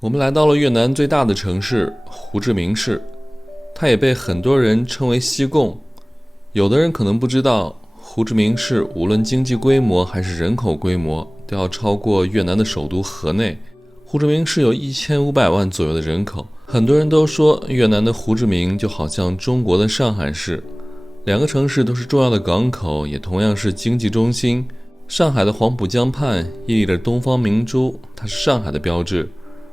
我们来到了越南最大的城市胡志明市，它也被很多人称为西贡。有的人可能不知道，胡志明市无论经济规模还是人口规模都要超过越南的首都河内。胡志明市有1500万左右的人口，很多人都说越南的胡志明就好像中国的上海市，两个城市都是重要的港口，也同样是经济中心。上海的黄浦江畔屹立着东方明珠，它是上海的标志，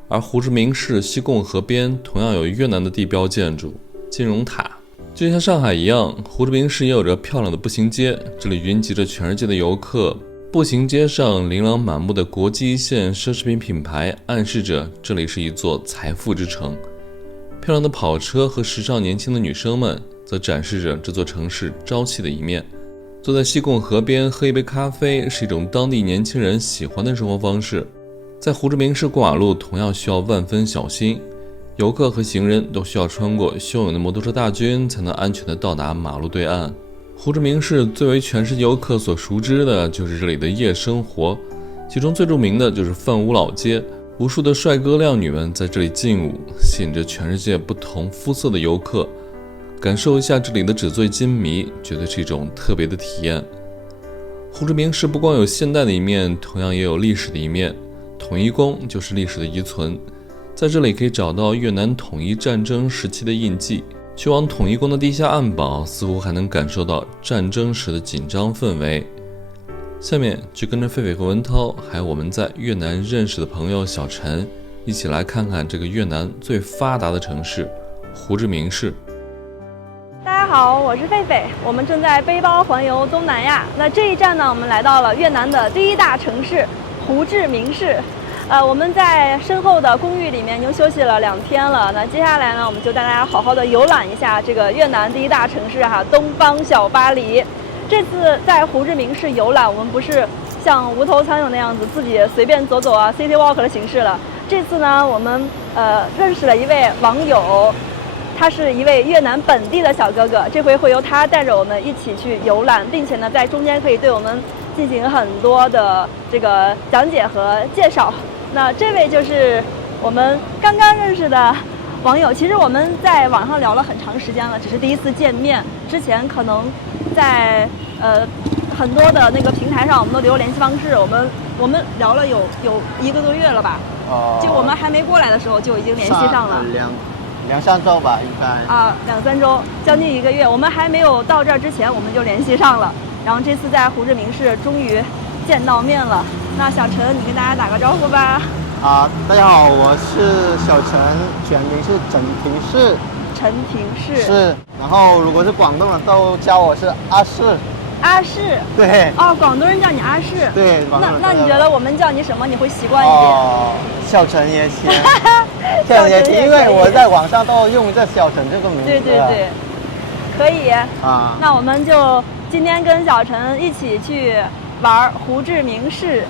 而胡志明市西贡河边同样有越南的地标建筑金融塔。就像上海一样，胡志明市也有着漂亮的步行街，这里云集着全世界的游客。步行街上琳琅满目的国际一线奢侈品品牌，暗示着这里是一座财富之城。漂亮的跑车和时尚年轻的女生们则展示着这座城市朝气的一面。坐在西贡河边喝一杯咖啡是一种当地年轻人喜欢的生活方式。在胡志明市过马路同样需要万分小心，游客和行人都需要穿过汹涌的摩托车大军，才能安全地到达马路对岸。胡志明市最为全市游客所熟知的就是这里的夜生活，其中最著名的就是范屋老街，无数的帅哥靓女们在这里劲舞，吸引着全世界不同肤色的游客。感受一下这里的纸醉金迷，绝对是一种特别的体验。胡志明市不光有现代的一面，同样也有历史的一面。统一宫就是历史的遗存，在这里可以找到越南统一战争时期的印记。去往统一宫的地下暗堡，似乎还能感受到战争时的紧张氛围。下面就跟着狒狒和文涛，还有我们在越南认识的朋友小陈，一起来看看这个越南最发达的城市胡志明市。大家好，我是狒狒，我们正在背包环游东南亚。那这一站呢，我们来到了越南的第一大城市胡志明市。我们在身后的公寓里面已经休息了2天了。那接下来呢，我们就带大家好好的游览一下这个越南第一大城市东方小巴黎。这次在胡志明市游览，我们不是像无头苍蝇那样子自己随便走走City Walk 的形式了。这次呢，我们认识了一位网友，他是一位越南本地的小哥哥，这回会由他带着我们一起去游览，并且呢，在中间可以对我们进行很多的这个讲解和介绍。那这位就是我们刚刚认识的网友，其实我们在网上聊了很长时间了，只是第一次见面。之前可能在很多的那个平台上，我们都留联系方式，我们聊了有1个多月了吧？就我们还没过来的时候就已经联系上了。两三周吧，应该2-3周，将近1个月。我们还没有到这儿之前，我们就联系上了。然后这次在胡志明市终于见到面了。那小陈，你跟大家打个招呼吧。大家好，我是小陈，全名是陈廷士。陈廷士是，然后如果是广东人都叫我是阿士。阿士。对。广东人叫你阿士。对。那你觉得我们叫你什么你会习惯一点？小陈也行。小陈也行，因为我在网上都用这小陈这个名字。对，可以。那我们就今天跟小陈一起去玩胡志明市。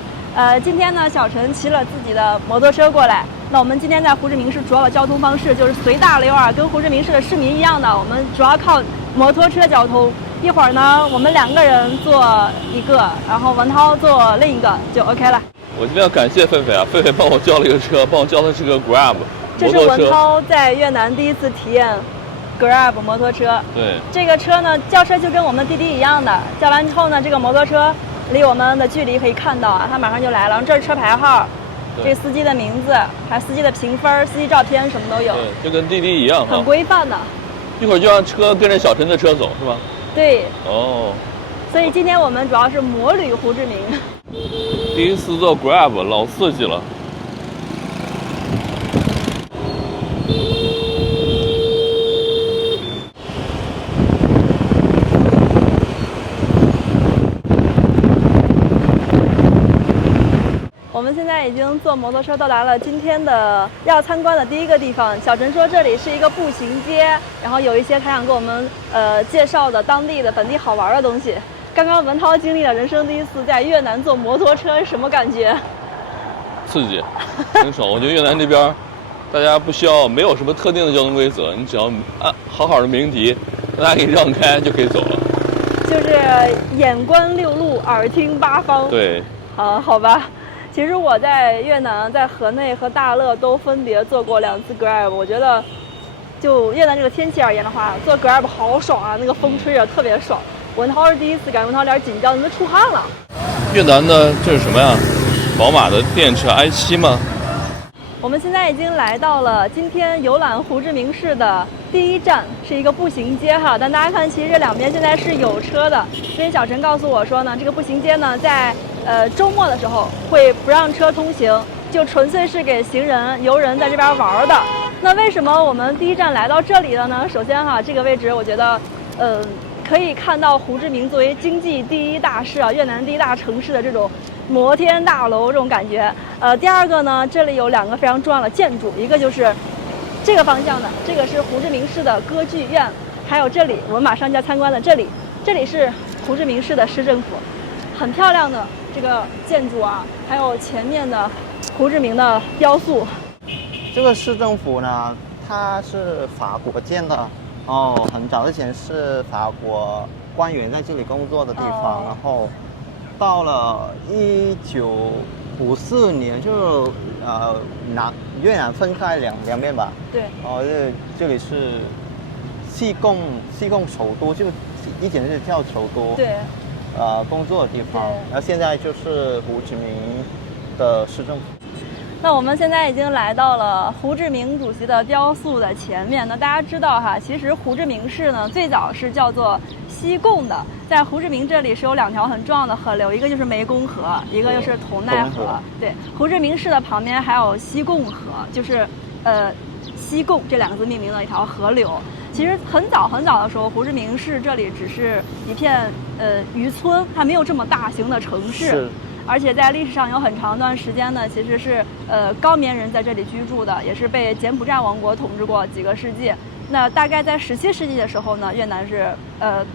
今天呢，小陈骑了自己的摩托车过来。那我们今天在胡志明市主要的交通方式就是随大流跟胡志明市的市民一样的，我们主要靠摩托车交通。一会儿呢，我们2个人坐一个，然后文涛坐另一个，就 OK 了。我今天要感谢狒狒狒狒帮我叫了一个车，帮我叫的是个 Grab 这是文涛在越南第一次体验 Grab 摩托车。对，这个车呢，叫车就跟我们滴滴一样的，叫完之后呢，这个摩托车离我们的距离可以看到它马上就来了。这是车牌号，这司机的名字，还有司机的评分、司机照片，什么都有。对，就跟滴滴一样，很规范的。一会儿就让车跟着小陈的车走，是吧？对。所以今天我们主要是摩旅胡志明。第一次坐 Grab， 老刺激了。我们现在已经坐摩托车到达了今天的要参观的第一个地方。小陈说这里是一个步行街，然后有一些他想给我们介绍的当地的本地好玩的东西。刚刚文涛经历了人生第一次在越南坐摩托车，什么感觉？刺激，挺爽。我觉得越南这边大家不需要，没有什么特定的交通规则，你只要好好的鸣笛，大家可以让开就可以走了。就是眼观六路，耳听八方。对。好吧。其实我在越南，在河内和大乐都分别坐过2次 Grab， 我觉得就越南这个天气而言的话，坐 Grab 好爽啊，那个风吹着特别爽。文涛是第一次，感觉文涛有点紧张，你都出汗了。越南的这是什么呀？宝马的电车 i7 吗？我们现在已经来到了今天游览胡志明市的第一站，是一个步行街哈。但大家看，其实这两边现在是有车的，因为小陈告诉我说呢，这个步行街呢，在周末的时候会不让车通行，就纯粹是给行人、游人在这边玩的。那为什么我们第一站来到这里了呢？首先哈，这个位置我觉得，可以看到胡志明作为经济第一大市啊，越南第一大城市的这种摩天大楼这种感觉。第二个呢，这里有2个非常重要的建筑，一个就是这个方向的，这个是胡志明市的歌剧院，还有这里我们马上就要参观的这里是胡志明市的市政府，很漂亮的这个建筑啊，还有前面的胡志明的雕塑。这个市政府呢，它是法国建的哦，很早之前是法国官员在这里工作的地方，然后到了1954年就越南分开两边吧。对。这里是西贡首都，就以前是叫首都。对。工作的地方，然后现在就是胡志明的市政府。那我们现在已经来到了胡志明主席的雕塑的前面。那大家知道哈，其实胡志明市呢最早是叫做西贡的，在胡志明这里是有2条很重要的河流，一个就是湄公河，一个就是同奈河。对，胡志明市的旁边还有西贡河，就是西贡这2个字命名的一条河流。其实很早的时候，胡志明市这里只是一片渔村，它没有这么大型的城市。是。而且在历史上有很长一段时间呢，其实是高棉人在这里居住的，也是被柬埔寨王国统治过几个世纪。那大概在17世纪的时候呢，越南是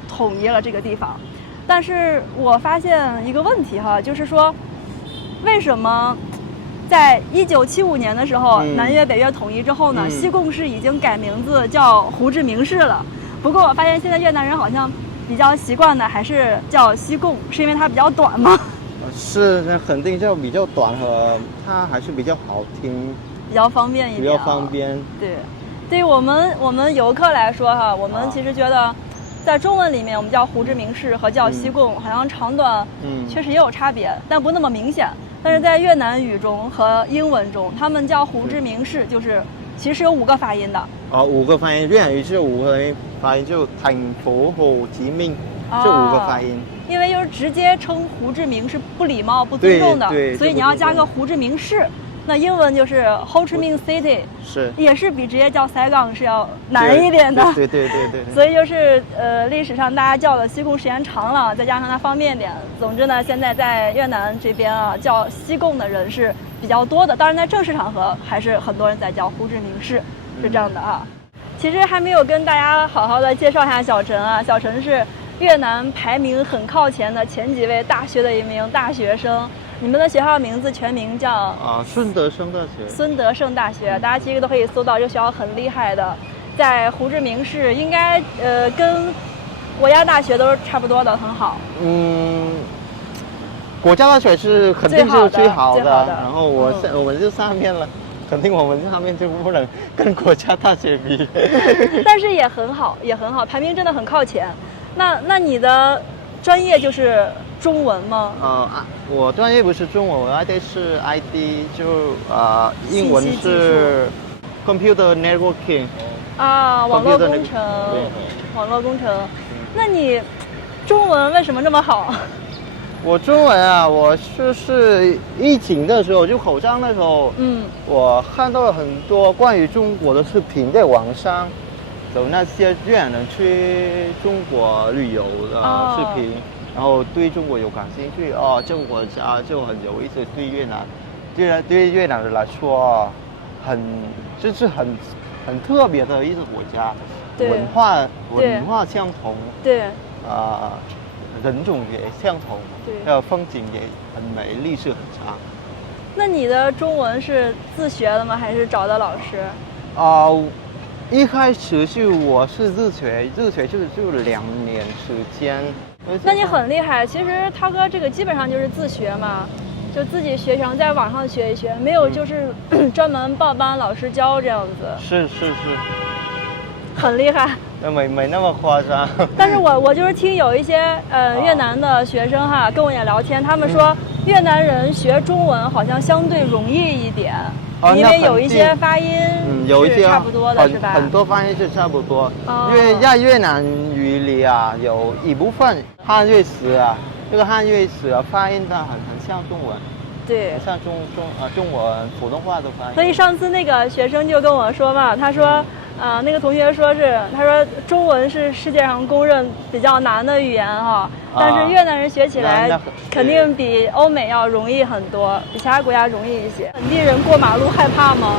统一了这个地方。但是我发现一个问题哈，就是说为什么在1975年的时候，南越北越统一之后呢，西贡市已经改名字叫胡志明市了。不过我发现现在越南人好像比较习惯的还是叫西贡，是因为它比较短吗？是，那肯定就比较短和它还是比较好听，比较方便一点。比较方便。对，对于我们游客来说哈，我们其实觉得，在中文里面我们叫胡志明市和叫西贡，好像长短确实也有差别，但不那么明显。但是在越南语中和英文中，他们叫胡志明市就是其实有5个发音的。5个发音，越南语是5个发音，就thành phố Hồ Chí Minh这5个发音。因为就是直接称胡志明是不礼貌、不尊重的，所以你要加个胡志明市。那英文就是 Ho Chi Minh City， 是也是比直接叫塞港是要难一点的。对。所以就是历史上大家叫的西贡时间长了，再加上它方便点。总之呢，现在在越南这边啊，叫西贡的人是比较多的。当然，在正式场合还是很多人在叫胡志明市，是这样的啊。其实还没有跟大家好好的介绍一下小陈啊，小陈是越南排名很靠前的前几位大学的一名大学生。你们的学校名字全名叫孙德胜大学。孙德胜大学，大家其实都可以搜到，这个学校很厉害的，在胡志明市应该跟国家大学都是差不多的，很好。国家大学是肯定是最好的，然后我们就上面了。肯定我们上面就不能跟国家大学比，但是也很好，也很好，排名真的很靠前。那你的专业就是中文吗？我专业不是中文，我 ID 是 ID， 就英文是 Computer Networking 网络工程，网络工程。那你中文为什么这么好？我中文啊，我就是疫情的时候，就口罩那时候，我看到了很多关于中国的视频在网上，有那些越南人去中国旅游的视频，然后对中国有感兴趣这个国家就很有意思，对越南人来说，很特别的一个国家，文化相同，对，人种也相同，还有风景也很美，历史很长。那你的中文是自学的吗？还是找的老师？一开始我是自学就2年时间。那你很厉害。其实涛哥这个基本上就是自学嘛。就自己学成，在网上学一学，没有就是专门报班老师教这样子。是，很厉害。没那么夸张。但是我就是听有一些越南的学生哈跟我也聊天，他们说越南人学中文好像相对容易一点，因为有一些发音有一些差不多的是吧？很多发音是差不多，因为在越南语里啊，有一部分汉越词啊，这个汉越词啊发音的很像中文。对，像中文普通话的发音。所以上次那个学生就跟我说嘛，他说，那个同学说他说中文是世界上公认比较难的语言哈，但是越南人学起来肯定比欧美要容易很多，比其他国家容易一些。本地人过马路害怕吗？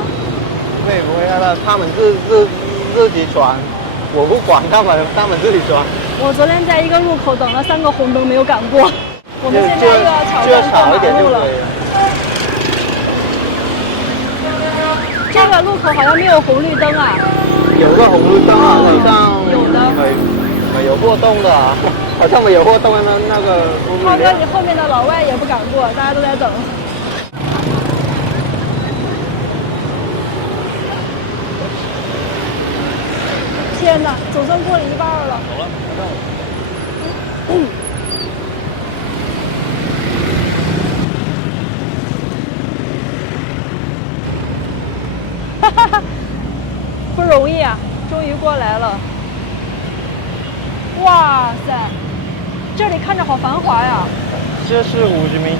不会害怕，他们自己转，我不管他们自己转。我昨天在一个路口等了3个红灯没有赶过。我们现在又要挑战过马路了。这个路口好像没有红绿灯啊。有个红绿灯啊，好像有的。没有活动的，好像没有活动的那个。涛哥，你后面的老外也不敢过，大家都在等。天哪，总算过了一半了。走了，不容易啊，终于过来了。哇塞，这里看着好繁华呀。这是胡志明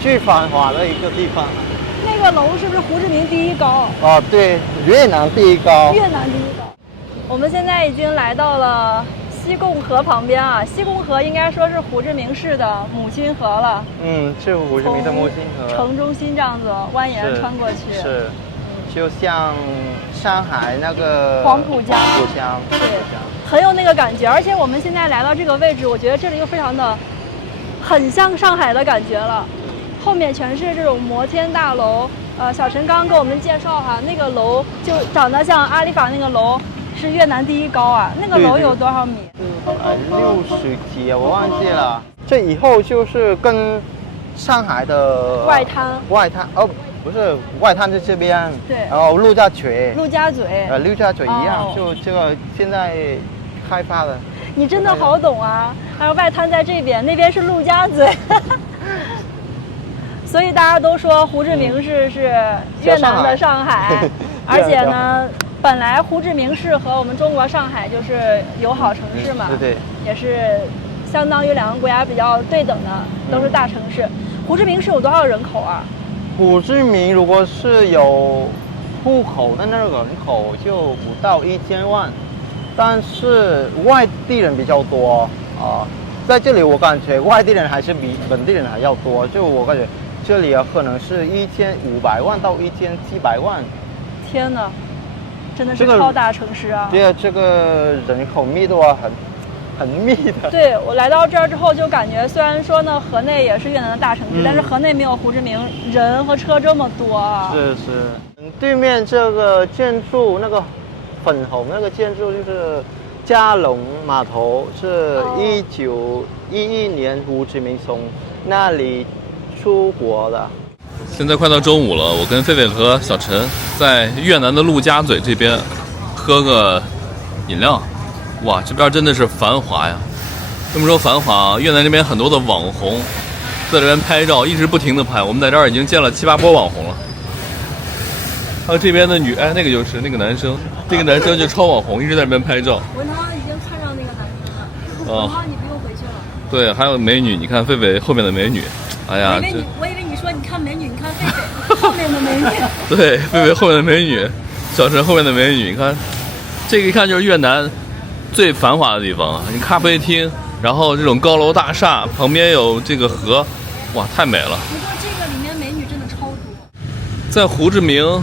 最繁华的一个地方。那个楼是不是胡志明第一高？哦，对，越南第一高。越南第一高。我们现在已经来到了西贡河旁边啊，西贡河应该说是胡志明市的母亲河了。是胡志明的母亲河。城中心这样子蜿蜒穿过去。是。就像上海那个黄浦江，对，很有那个感觉。而且我们现在来到这个位置，我觉得这里又非常的很像上海的感觉了。后面全是这种摩天大楼。小陈刚刚给我们介绍哈，那个楼就长得像阿里法那个楼，是越南第一高啊。那个楼有多少米？60几啊，我忘记了。这以后就是跟上海的外滩哦。不是外滩在这边，对，然后陆家嘴一样，就这个现在开发的。你真的好懂啊！还有外滩在这边，那边是陆家嘴，所以大家都说胡志明市是越南的上海，而且呢，本来胡志明市和我们中国上海就是友好城市嘛，对，也是相当于2个国家比较对等的，都是大城市。胡志明市有多少人口啊？胡志明如果是有户口的那个人口就不到1000万，但是外地人比较多啊。在这里我感觉外地人还是比本地人还要多，就我感觉这里可能是1500万到1700万。天哪，真的是超大城市啊！对，这个人口密度啊很密的。对，我来到这儿之后就感觉，虽然说呢河内也是越南的大城市，但是河内没有胡志明人和车这么多啊。是。对面这个建筑，那个粉红那个建筑就是嘉隆码头，是1911年胡志明从那里出国的。现在快到中午了，我跟狒狒和小陈在越南的陆家嘴这边喝个饮料。哇，这边真的是繁华呀！这么说繁华，越南这边很多的网红在这边拍照，一直不停的拍。我们在这儿已经见了7、8波网红了。还有这边的那个就是那个男生，这个男生就超网红，一直在这边拍照。文涛已经看上那个男生了，文涛你不用回去了。对，还有美女，你看狒狒后面的美女，哎呀，我以为你说你看美女，你看狒狒后面的美女。对，狒狒后面的美女，小陈后面的美女，你看，这个一看就是越南最繁华的地方，你咖啡厅，然后这种高楼大厦，旁边有这个河，哇，太美了。不过这个里面美女真的超多。在胡志明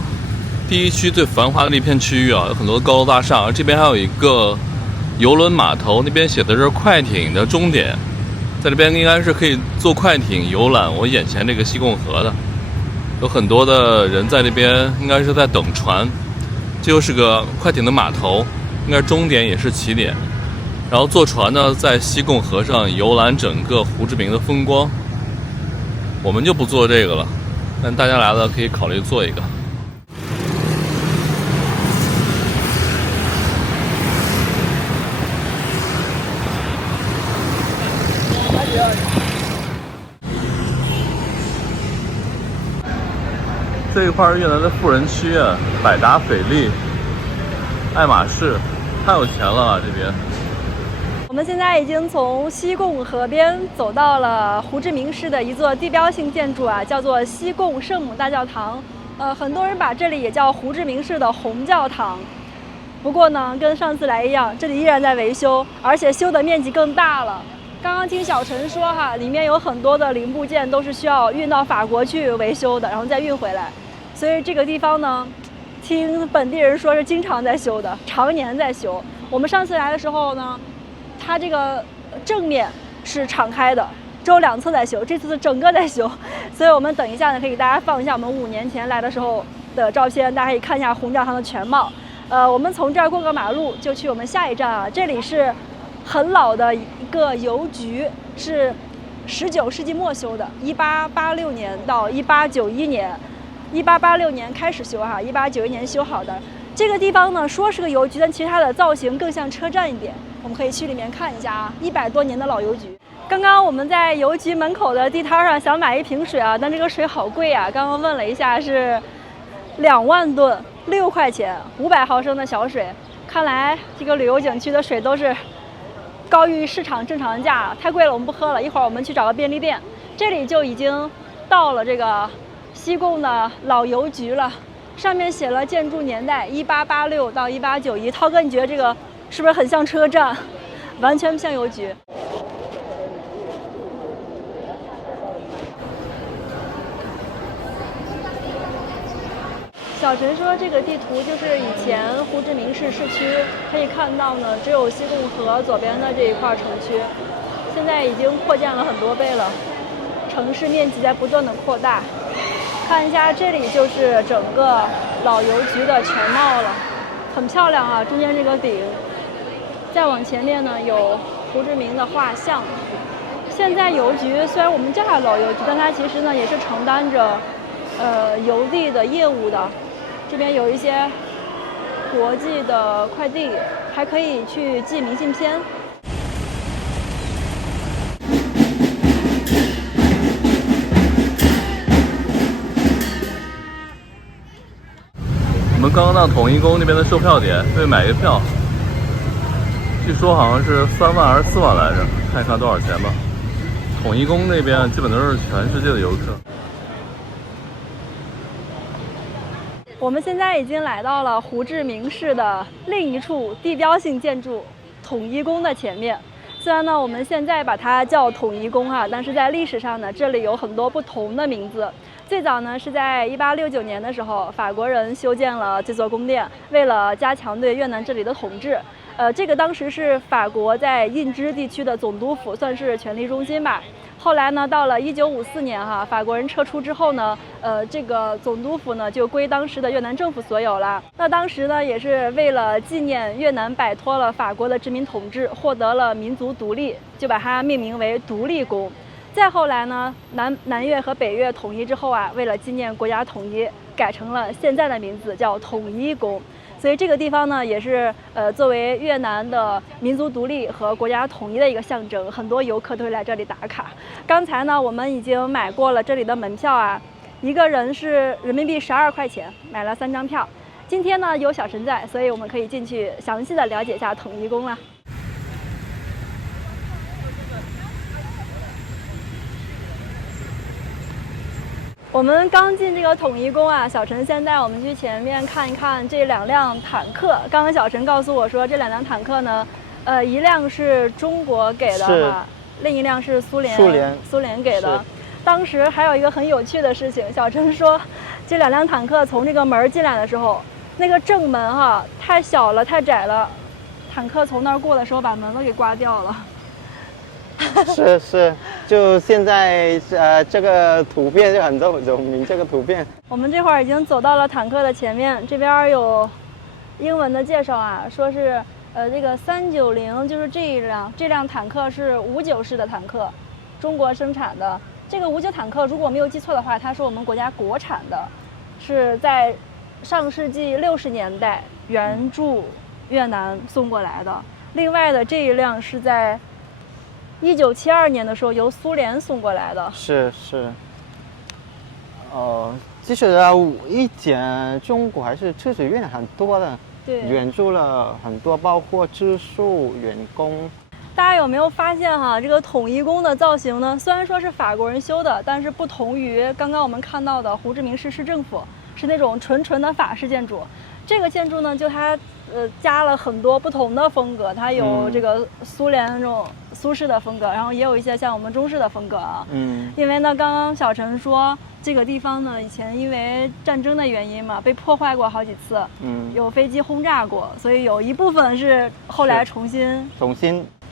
第一区最繁华的一片区域啊，有很多高楼大厦，这边还有一个邮轮码头，那边写的是快艇的终点，在这边应该是可以坐快艇游览我眼前这个西贡河的，有很多的人在这边应该是在等船，这就是个快艇的码头。应该终点也是起点，然后坐船呢在西贡河上游览整个胡志明的风光。我们就不做这个了，但大家来了可以考虑做一个。这一块越南的富人区啊，百达翡丽、爱马仕，太有钱了啊！这边。我们现在已经从西贡河边走到了胡志明市的一座地标性建筑啊，叫做西贡圣母大教堂。很多人把这里也叫胡志明市的红教堂。不过呢，跟上次来一样，这里依然在维修，而且修的面积更大了。刚刚听小陈说哈，里面有很多的零部件都是需要运到法国去维修的，然后再运回来。所以这个地方呢，听本地人说是经常在修的，常年在修。我们上次来的时候呢，它这个正面是敞开的，只有2侧在修，这次是整个在修。所以我们等一下呢，可以给大家放一下我们5年前来的时候的照片，大家可以看一下红教堂的全貌。我们从这儿过个马路就去我们下一站啊，这里是很老的一个邮局，是19世纪末修的，1886年到1891年。1886年开始修哈，1891年修好的。这个地方呢，说是个邮局，但其实它的造型更像车站一点。我们可以去里面看一下啊，100多年的老邮局。刚刚我们在邮局门口的地摊上想买一瓶水啊，但这个水好贵啊，刚刚问了一下是2万吨，6块钱，500毫升的小水。看来这个旅游景区的水都是高于市场正常价，太贵了，我们不喝了。一会儿我们去找个便利店。这里就已经到了这个西贡的老邮局了，上面写了建筑年代1886到1891。涛哥，你觉得这个是不是很像车站？完全不像邮局。小陈说，这个地图就是以前胡志明市市区，可以看到呢，只有西贡河左边的这一块城区，现在已经扩建了很多倍了，城市面积在不断的扩大。看一下，这里就是整个老邮局的全貌了，很漂亮啊！中间这个顶，再往前面呢有胡志明的画像。现在邮局虽然我们叫它老邮局，但它其实呢也是承担着邮递的业务的。这边有一些国际的快递，还可以去寄明信片。我们刚刚到统一宫那边的售票点，为买一个票，据说好像是3万还是4万来着，看一看多少钱吧。统一宫那边基本都是全世界的游客。我们现在已经来到了胡志明市的另一处地标性建筑统一宫的前面。虽然呢我们现在把它叫统一宫哈，但是在历史上呢，这里有很多不同的名字。最早呢是在1869年的时候，法国人修建了这座宫殿，为了加强对越南这里的统治。这个当时是法国在印支地区的总督府，算是权力中心吧。后来呢，到了1954年哈，法国人撤出之后呢，这个总督府呢就归当时的越南政府所有了。那当时呢，也是为了纪念越南摆脱了法国的殖民统治，获得了民族独立，就把它命名为独立宫。再后来呢，南越和北越统一之后啊，为了纪念国家统一，改成了现在的名字叫统一宫。所以这个地方呢，也是作为越南的民族独立和国家统一的一个象征，很多游客都会来这里打卡。刚才呢，我们已经买过了这里的门票啊，一个人是人民币12块钱，买了3张票。今天呢有小陈在，所以我们可以进去详细的了解一下统一宫了。我们刚进这个统一宫啊，小陈先带我们去前面看一看这2辆坦克。刚刚小陈告诉我说，这2辆坦克呢，一辆是中国给的哈，另一辆是苏联给的。当时还有一个很有趣的事情，小陈说，这2辆坦克从这个门进来的时候，那个正门哈太小了，太窄了，坦克从那儿过的时候把门都给刮掉了。是，就现在这个图片就很有名，这个图片。我们这会儿已经走到了坦克的前面，这边有英文的介绍啊，说是这个390就是这辆坦克是59式的坦克，中国生产的，这个5.9坦克，如果没有记错的话，它是我们国家国产的，是在上世纪60年代援助越南送过来的。另外的这一辆是在1972年的时候由苏联送过来的。是。其实啊，以前中国还是支持越南很多的，对，援助了很多，包括住宿、员工。大家有没有发现哈，这个统一宫的造型呢？虽然说是法国人修的，但是不同于刚刚我们看到的胡志明市市政府，是那种纯的法式建筑。这个建筑呢，就它加了很多不同的风格，它有这个苏联那种苏式的风格，然后也有一些像我们中式的风格啊。因为呢，刚刚小陈说这个地方呢，以前因为战争的原因嘛，被破坏过好几次，有飞机轰炸过，所以有一部分是后来重新。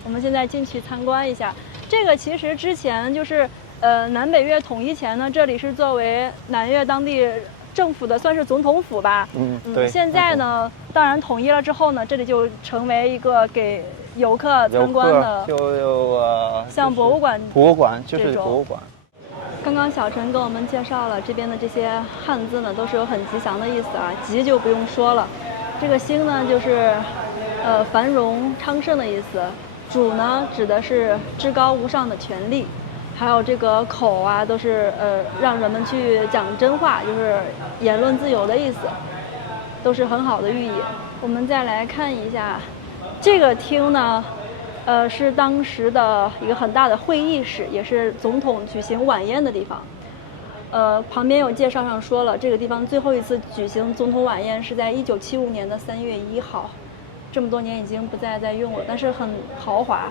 我们现在进去参观一下，这个其实之前就是南北越统一前呢，这里是作为南越当地政府的算是总统府吧。对。现在呢，当然统一了之后呢，这里就成为一个给游客参观的，就有像博物馆就是博物馆。刚刚小陈跟我们介绍了这边的这些汉字呢，都是有很吉祥的意思啊。吉就不用说了，这个兴呢就是繁荣昌盛的意思。主呢指的是至高无上的权力，还有这个口啊，都是让人们去讲真话，就是言论自由的意思，都是很好的寓意。我们再来看一下这个厅呢，是当时的一个很大的会议室，也是总统举行晚宴的地方。旁边有介绍上说了，这个地方最后一次举行总统晚宴是在1975年的3月1号。这么多年已经不再用了，但是很豪华，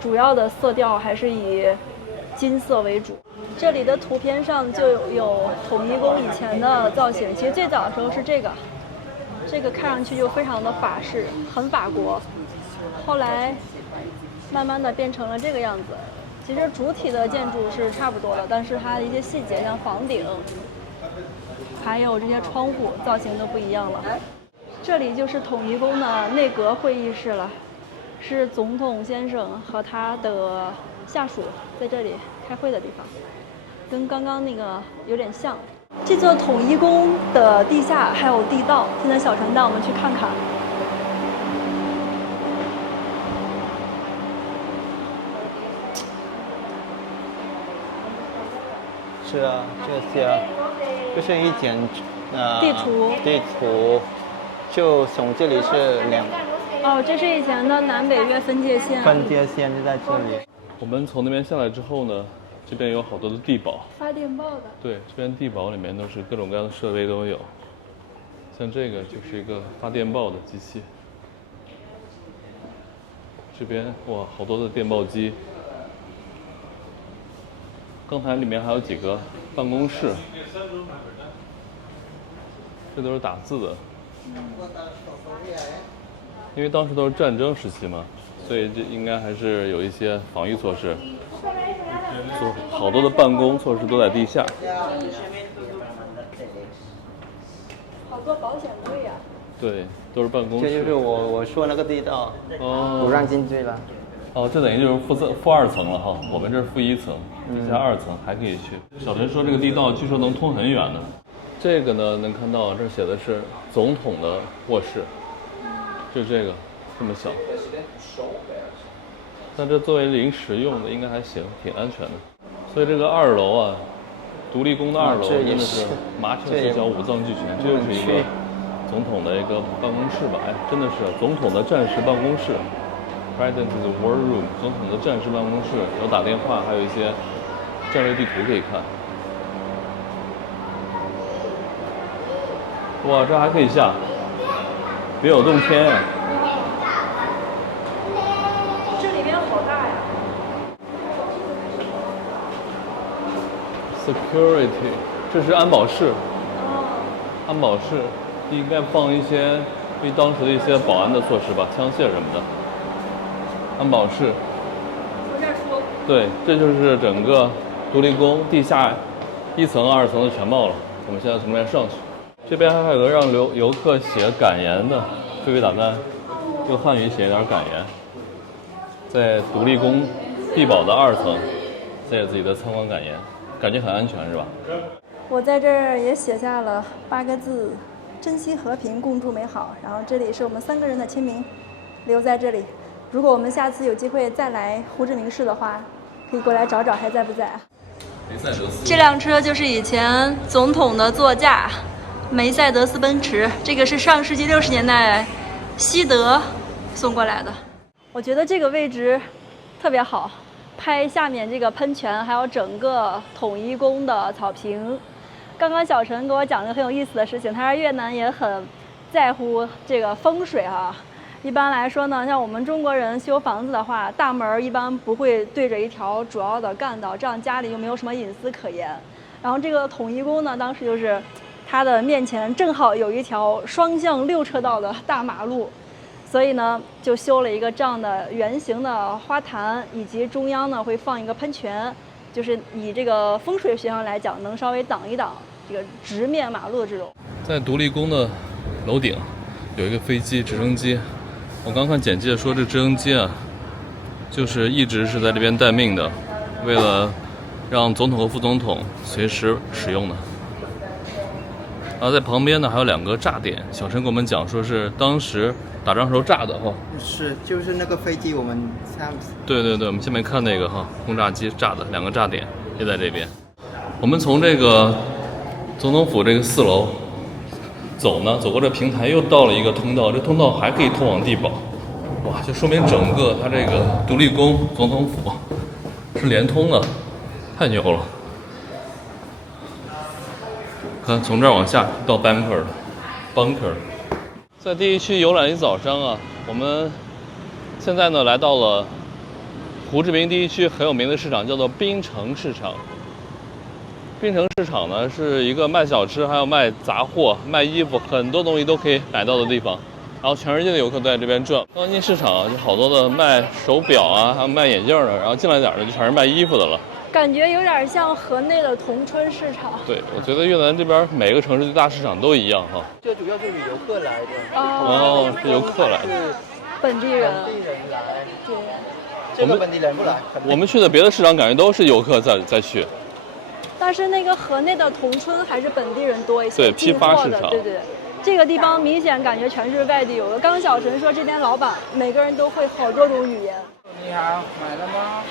主要的色调还是以金色为主。这里的图片上就有统一宫以前的造型，其实最早的时候是这个看上去就非常的法式，很法国，后来慢慢的变成了这个样子。其实主体的建筑是差不多的，但是它的一些细节，像房顶，还有这些窗户造型都不一样了。这里就是统一宫的内阁会议室了，是总统先生和他的下属在这里开会的地方，跟刚刚那个有点像。这座统一宫的地下还有地道，现在小陈带我们去看看。是啊，这些就是以前地图。就从这里是这是以前的南北越分界线。分界线就在这里。我们从那边下来之后呢，这边有好多的地堡，发电报的。对，这边地堡里面都是各种各样的设备都有，像这个就是一个发电报的机器。这边哇，好多的电报机。刚才里面还有几个办公室，这都是打字的。因为当时都是战争时期嘛，所以这应该还是有一些防御措施，好多的办公措施都在地下。好多保险柜呀。对，都是办公室。这就是我说那个地道，不让进去了。这等于就是负2层了哈，我们这是负1层，地下2层还可以去。小陈说这个地道据说能通很远呢。这个呢，能看到这写的是总统的卧室，就是这个这么小，但这作为临时用的应该还行，挺安全的。所以这个2楼啊，独立宫的2楼真的是麻雀虽小五脏俱全，这就是一个总统的一个办公室吧？真的是总统的战时办公室 ，President's War Room， 总统的战时办公室，有打电话，还有一些战略地图可以看。哇，这还可以下，别有洞天呀！这里边好大呀 ！Security， 这是安保室。安保室应该放一些对当时的一些保安的措施吧，枪械什么的。安保室。从这儿说。对，这就是整个独立宫地下1层、2层的全貌了。我们现在从这边上去。这边还有个让游客写感言的飞飞打单，用汉语写一点感言，在独立宫地堡的2层写自己的参观感言。感觉很安全是吧？我在这儿也写下了8个字：珍惜和平，共筑美好。然后这里是我们3个人的签名，留在这里。如果我们下次有机会再来胡志明市的话，可以过来找找还在不在。梅赛德斯，这辆车就是以前总统的座驾，梅赛德斯奔驰。这个是上世纪60年代西德送过来的。我觉得这个位置特别好，拍下面这个喷泉，还有整个统一宫的草坪。刚刚小陈给我讲了很有意思的事情，他说越南也很在乎这个风水啊。一般来说呢，像我们中国人修房子的话，大门一般不会对着一条主要的干道，这样家里就没有什么隐私可言。然后这个统一宫呢，当时就是它的面前正好有一条双向6车道的大马路，所以呢就修了一个这样的圆形的花坛，以及中央呢会放一个喷泉，就是以这个风水学上来讲，能稍微挡一挡这个直面马路的这种。在独立宫的楼顶有一个飞机直升机，我刚看简介说这直升机啊，就是一直是在这边待命的，为了让总统和副总统随时使用的。然后在旁边呢还有2个炸点，小陈给我们讲说是当时打仗时候炸的哈。是，就是那个飞机我们下面。对对对，我们下面看那个哈，轰炸机炸的2个炸点也在这边。我们从这个总统府这个4楼走呢，走过这平台又到了一个通道，这通道还可以通往地堡。哇，就说明整个它这个独立宫总统府是连通的，太牛了。看从这儿往下到 bunker， 在第1区游览一早上啊，我们现在呢来到了胡志明第1区很有名的市场，叫做滨城市场。滨城市场呢是一个卖小吃，还有卖杂货、卖衣服，很多东西都可以买到的地方。然后全世界的游客都在这边转。刚进市场啊，就好多的卖手表啊，还有卖眼镜的，然后进来点的就全是卖衣服的了。感觉有点像河内的同春市场。对，我觉得越南这边每个城市最大市场都一样哈。这主要是旅游客来的。哦，是游客来的。本地人。本地人来。对。这个本地人不来。我们去的别的市场感觉都是游客在去。但是那个河内的同春还是本地人多一些。对，批发市场。对对。这个地方明显感觉全是外地游客。刚小陈说这边老板每个人都会好多种语言。你好，买了吗？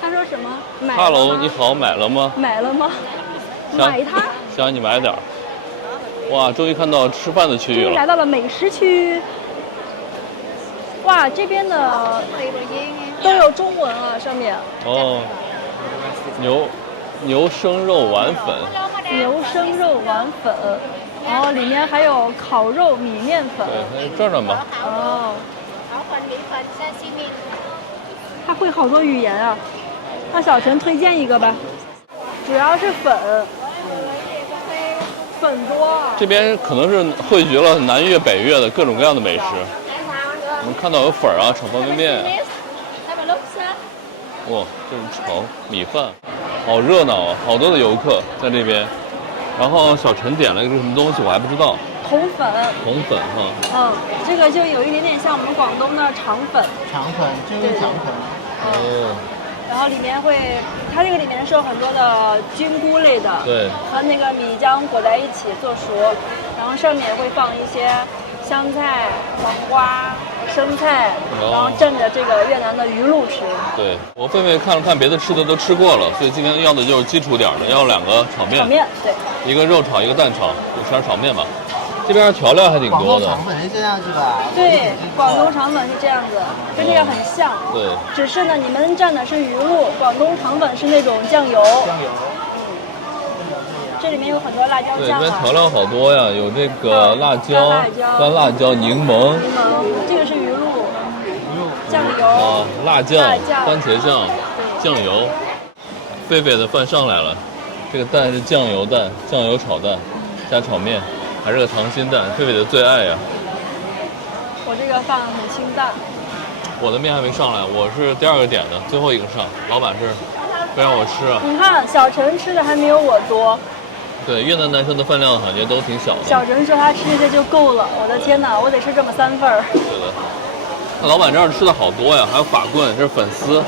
他说什么？买了吗？ Hello， 你好，买了吗？买了吗？买它。想你买点儿。哇，终于看到吃饭的区域了。终于来到了美食区。哇，这边的都有中文啊，上面。哦。牛生肉丸粉。牛生肉丸粉，然后里面还有烤肉米面粉。对，转转吧。哦。他会好多语言啊。那小陈推荐一个吧，主要是粉多啊。这边可能是汇聚了南越北越的各种各样的美食。我们看到有粉啊，炒方便面。哇，这是炒米饭，好热闹啊！好多的游客在这边。然后小陈点了一个什么东西，我还不知道。红粉。红粉哈。这个就有一点点像我们广东的肠粉。肠粉就是肠粉。哦。然后里面会，它这个里面是有很多的菌菇类的，对，和那个米浆裹在一起做熟，然后上面会放一些香菜、黄瓜、生菜，然后蘸着这个越南的鱼露吃。对，我狒狒看了看别的吃的都吃过了，所以今天要的就是基础点的，要2个炒面。炒面，对。一个肉炒，一个蛋炒，就吃点炒面吧。这边调料还挺多的。广东肠粉是这样是吧？对，广东肠粉是这样子，跟这个很像。对。只是呢，你们蘸的是鱼露，广东肠粉是那种酱油。酱油。这里面有很多辣椒酱。对，这边调料好多呀，有这个辣椒、干辣椒、柠檬。这个是鱼露。酱油。啊，辣酱、番茄酱、酱油。狒狒的饭上来了，这个蛋是酱油蛋，酱油炒蛋，加炒面。还是个溏心蛋，狒狒的最爱呀。我这个饭很清淡。我的面还没上来，我是第2个点的，最后一个上。老板是不让我吃啊。你看，小陈吃的还没有我多。对，越南男生的饭量感觉都挺小的。小陈说他吃这些就够了，我的天哪，我得吃这么3份儿。对的。那老板这儿吃的好多呀，还有法棍，这是粉丝，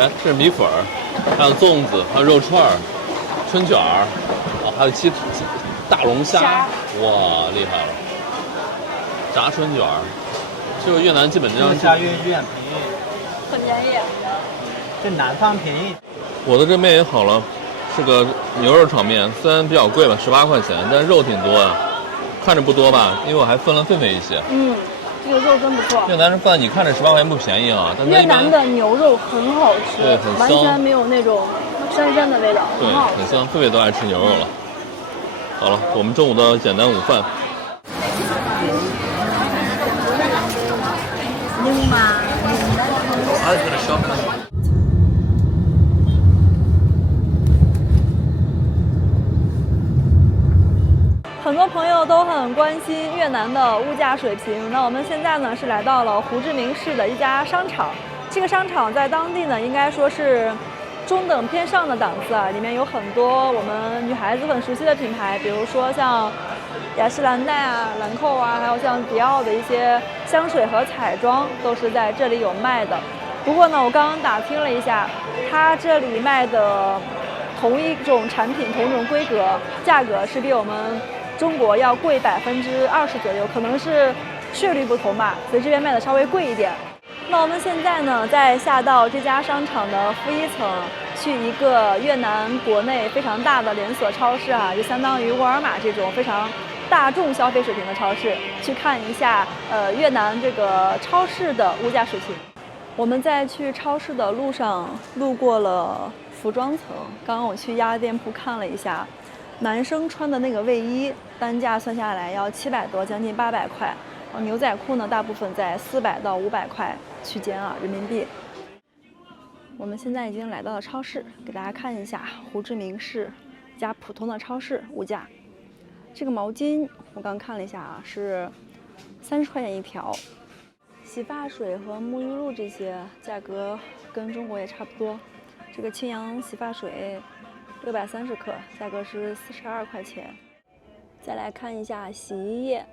哎，这是米粉儿，还有粽子，还有肉串儿、春卷儿，还有大龙虾，哇，厉害了！炸春卷儿，这个越南基本上虾越便宜，很便宜。这南方便宜。我的这面也好了，是个牛肉炒面，虽然比较贵吧，18块钱，但肉挺多呀。看着不多吧，因为我还分了狒狒一些。这个肉真不错。越南的饭你看着18块钱不便宜啊，但越南的牛肉很好吃，对，很香，完全没有那种膻膻的味道，对，很香。狒狒都爱吃牛肉了。好了，我们中午的简单午饭。很多朋友都很关心越南的物价水平。那我们现在呢是来到了胡志明市的一家商场，这个商场在当地呢应该说是中等偏上的档次啊，里面有很多我们女孩子很熟悉的品牌，比如说像雅诗兰黛啊、兰蔻啊，还有像迪奥的一些香水和彩妆都是在这里有卖的。不过呢，我刚刚打听了一下，它这里卖的同一种产品、同一种规格，价格是比我们中国要贵20%左右，可能是税率不同吧，所以这边卖的稍微贵一点。那我们现在呢，再下到这家商场的负1层，去一个越南国内非常大的连锁超市啊，就相当于沃尔玛这种非常大众消费水平的超市，去看一下越南这个超市的物价水平。我们在去超市的路上路过了服装层，刚刚我去一家店铺看了一下，男生穿的那个卫衣单价算下来要700多，将近800块。牛仔裤呢，大部分在400到500块区间啊，人民币。我们现在已经来到了超市，给大家看一下胡志明市一家普通的超市物价。这个毛巾我刚看了一下啊，是30块钱一条。洗发水和沐浴露这些价格跟中国也差不多。这个清扬洗发水630克，价格是42块钱。再来看一下洗衣液，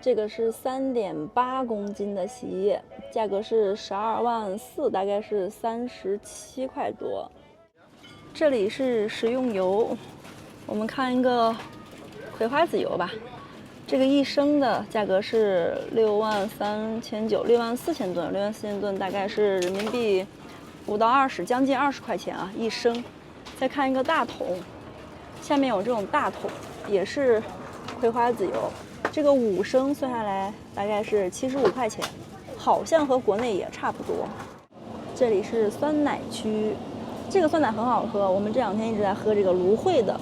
这个是3.8公斤的洗衣液，价格是12万4，大概是37块多。这里是食用油，我们看一个葵花籽油吧。这个1升的价格是63900，64000吨，64000吨大概是人民币5到20，将近20块钱啊1升。再看一个大桶，下面有这种大桶，也是葵花籽油，这个5升算下来大概是75块钱，好像和国内也差不多。这里是酸奶区，这个酸奶很好喝，我们这2天一直在喝这个芦荟的。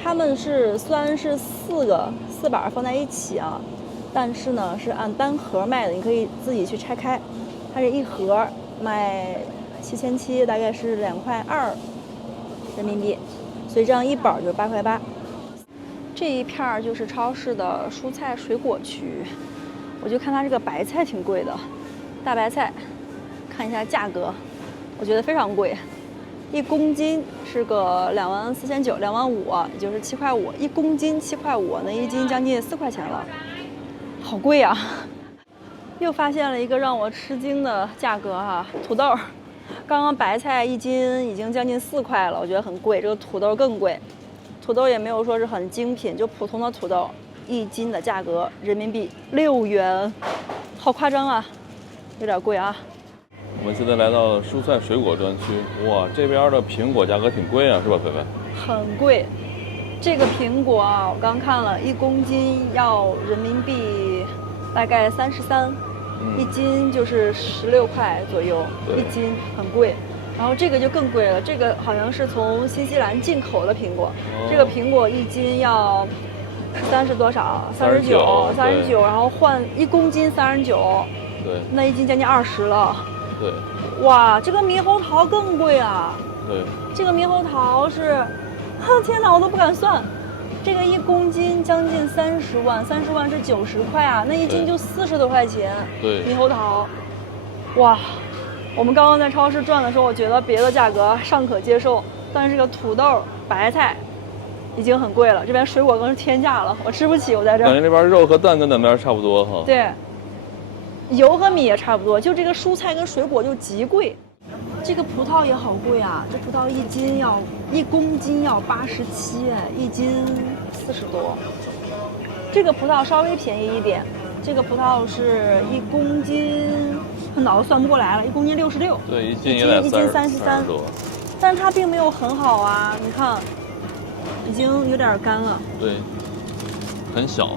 他们是虽然是4板放在一起啊，但是呢是按单盒卖的，你可以自己去拆开。它这一盒卖7700，大概是2.2块人民币，所以这样一板就8块8。这一片就是超市的蔬菜水果区，我就看它这个白菜挺贵的，大白菜，看一下价格，我觉得非常贵。1公斤是个24900，2万5，也就是7块5，1公斤7块5，那1斤将近4块钱了，好贵啊！又发现了一个让我吃惊的价格哈，土豆，刚刚白菜1斤已经将近4块了，我觉得很贵，这个土豆更贵，土豆也没有说是很精品，就普通的土豆，1斤的价格人民币6元，好夸张啊，有点贵啊。我们现在来到蔬菜水果专区，哇，这边的苹果价格挺贵啊，是吧，菲菲？很贵，这个苹果啊，我刚看了，1公斤要人民币大概33，1斤就是16块左右，1斤很贵。然后这个就更贵了，这个好像是从新西兰进口的苹果，这个苹果1斤要30多少？39，然后换1公斤39，对，那1斤将近20了。对，哇，这个猕猴桃更贵啊！对，这个猕猴桃是，天哪，我都不敢算，这个1公斤将近30万，30万是90块啊，那1斤就40多块钱。对，猕猴桃，哇，我们刚刚在超市转的时候，我觉得别的价格尚可接受，但是这个土豆、白菜已经很贵了，这边水果更是天价了，我吃不起，我在这儿。感觉这边肉和蛋跟咱们这儿差不多哈。对。油和米也差不多，就这个蔬菜跟水果就极贵。这个葡萄也好贵啊，这葡萄1公斤要87，1斤40多。这个葡萄稍微便宜一点，这个葡萄是1公斤，脑子算不过来了，1公斤66。对，一斤也得1斤33多。但是它并没有很好啊，你看，已经有点干了。对，很小。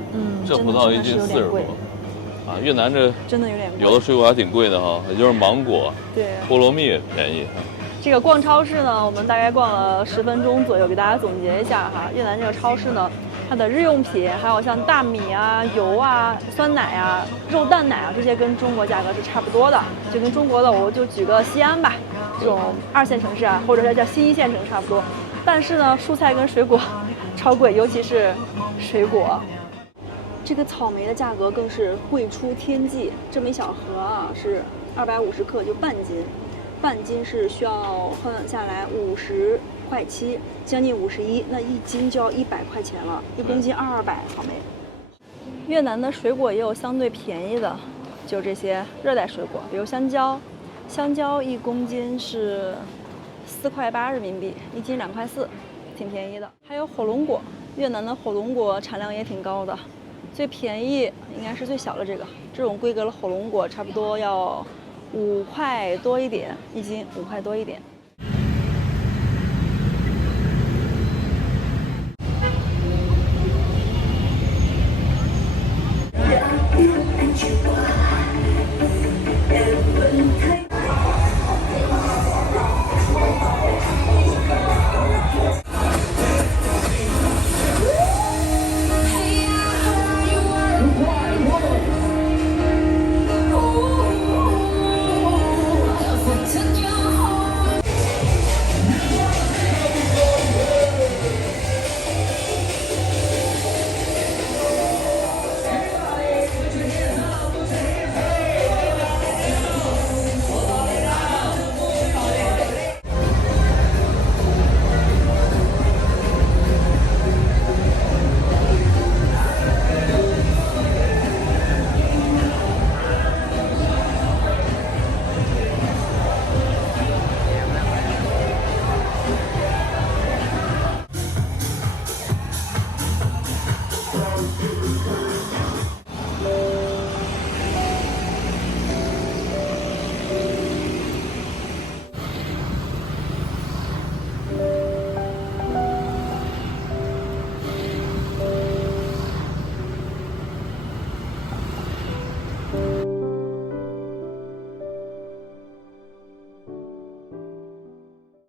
这葡萄1斤40多。啊，越南这真的有点贵，有的水果还挺贵的哈，也就是芒果、对，菠萝蜜也便宜。这个逛超市呢，我们大概逛了10分钟左右，给大家总结一下哈。越南这个超市呢，它的日用品，还有像大米啊、油啊、酸奶啊、肉蛋奶啊，这些跟中国价格是差不多的，就跟中国的，我就举个西安吧，这种2线城市啊，或者是叫新1线城差不多。但是呢，蔬菜跟水果超贵，尤其是水果。这个草莓的价格更是贵出天际，这么一小盒啊是250克，就半斤，半斤是需要换算下来50块7，将近51，那1斤就要100块钱了，1公斤200草莓。越南的水果也有相对便宜的，就这些热带水果，比如香蕉，香蕉1公斤是4块8人民币，1斤2块4，挺便宜的。还有火龙果，越南的火龙果产量也挺高的。最便宜应该是最小的这种规格的火龙果，差不多要5块多一点，1斤5块多一点。